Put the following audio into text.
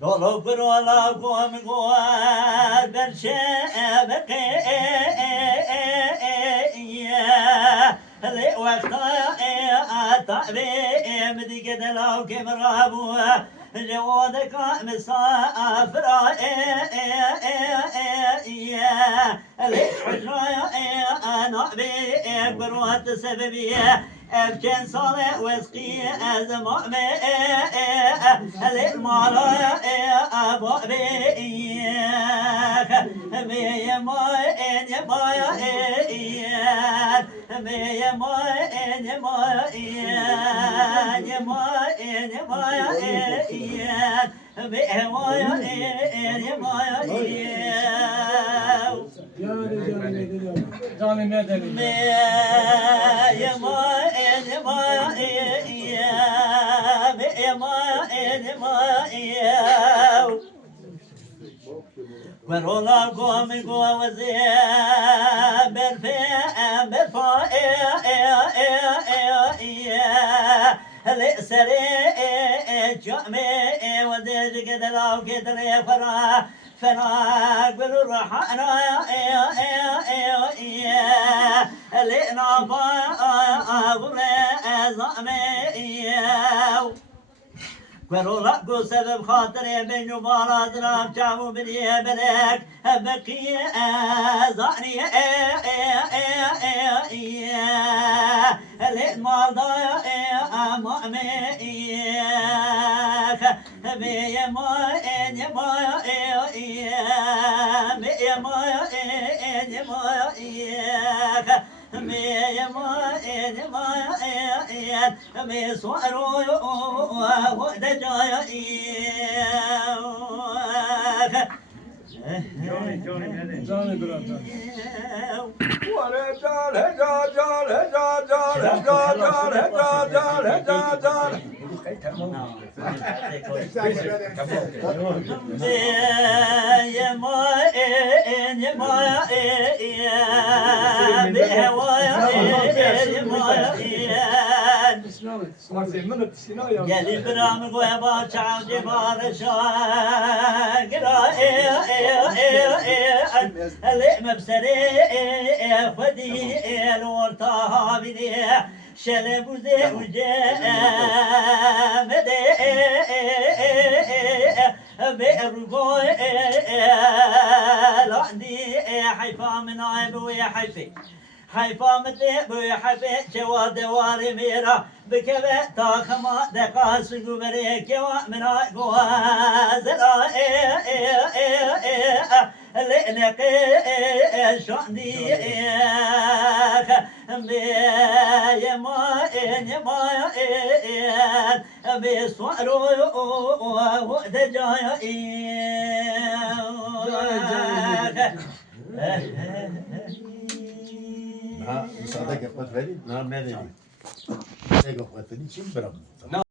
Dolu kurola kum kuar ben şebeke le vakta tabi mdik delav kemrabu جوادك مسافر ليش حجرايا أنا بروات سببية أبكن صالح وسقي أزمام للمالا أبو بيك ميا ماين يا ماين ميا ماين يا ماين يا ماين يا ماين جاني مدني ورولا قوم قوم وزيب بالفعل لسري جامي وديج قدر او قدر فراق بالروحانا لنا باغر زامي ورولا قو سبب خاطري بين وبارات رام شامو بني بلك بقي زاني المال ضايع مؤمنك بيا ما يا ما يا ما يا ما ميا ما مي صاروا ودجايا جاني برادر يلي برامج ويبا شعب جبار شاقرا اللي مبسري خدي الورطة بدي شلب وزي وجامدي بيرقوي لعندي حيفا من عيب ويحيفي حيفا متيب ويحفي شواد دواري ميرا بكبه تاخما دقاس قبريك ومن قوازلا لنقي شعدي يما بيصوروا ودجايا مساعدة قد فريد نعم مدني. إيه قد فريد شيء برام.